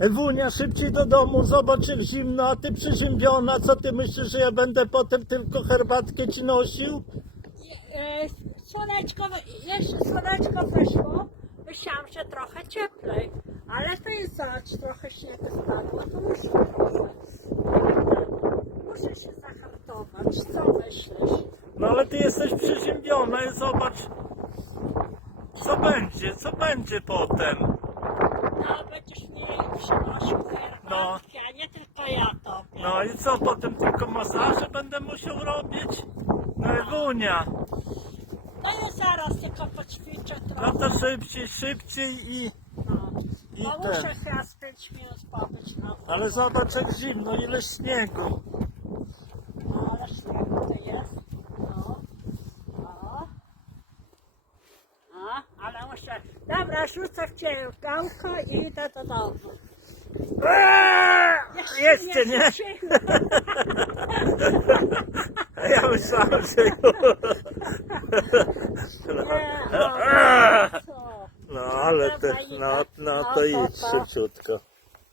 Ewunia, szybciej do domu, zobacz jak zimno, a ty przyziębiona, co ty myślisz, że ja będę potem tylko herbatkę ci nosił? E, Słoneczko, jeszcze słoneczko weszło. Myślałam, że trochę cieplej, ale to jest zobacz, trochę śniegu spadło, to muszę trochę. Muszę się zahartować. Co myślisz? No ale ty jesteś przyziębiona i zobacz, co będzie, co będzie potem. No, będziesz mi przynosił herbatki, a nie tylko ja tobie. No i co, potem tylko masaże będę musiał robić? No Ewunia, No ja zaraz tylko poćwiczę no trochę. to szybciej, szybciej i... No, I no ten. muszę chyba z 5 minut pobyć na Ale zobacz jak zimno, ile śniegu. No, ale śniegu to jest. No. No. No, ale muszę... Dobra, rzucę w ciebie gałko i idę do domu. Eee, Jeszcze nie? Ja myślałem, że Nie, o, Eee. No ale te, no, no No, to idź szybciutko.